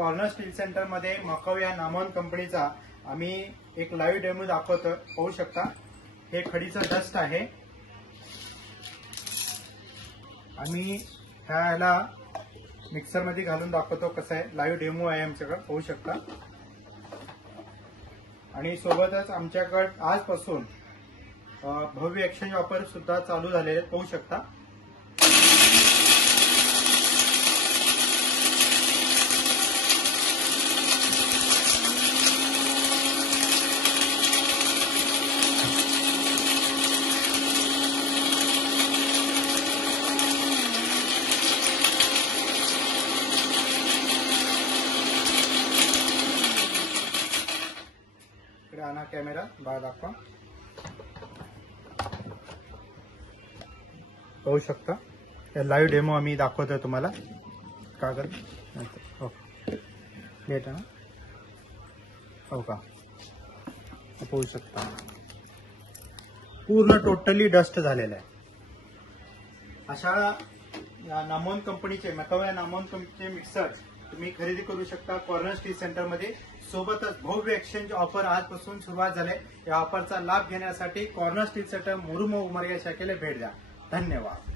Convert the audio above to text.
Corner steel centre मध्ये Macau या नामवंत कंपनीचा आम्ही एक लाईव्ह डेमो दाखवतो. पाहू शकता हे खडीचं डस्ट आहे. आम्ही ह्याला मिक्सर मध्ये घालून दाखवतो कसं आहे. लाईव्ह डेमो आहे आमच्याकडे, पाहू शकता. आणि सोबतच आमच्याकडे आजपासून भव्य एक्सचेंज ऑफर सुद्धा चालू झालेले आहेत, पाहू शकता. इकडे आणा कॅमेरा, बाहेर दाखवा. पाहू शकता लाईव्ह डेमो आम्ही दाखवतोय तुम्हाला. कागद प्लेट आहे ना, हो का, पाहू शकता पूर्ण टोटली डस्ट झालेला आहे. अशा या नामवंत कंपनीचे मकाऊ या नामवंत कंपनीचे मिक्सर तुम्ही खरेदी करू शकता कॉर्नर स्टील सेंटर मध्ये. सोबतच भव्य एक्सचेंज ऑफर आजपासून सुरुवात झाली. या ऑफरचा लाभ घेण्यासाठी कॉर्नर स्टील सेंटर मुरुम उमर या शाखेला भेट द्या. धन्यवाद.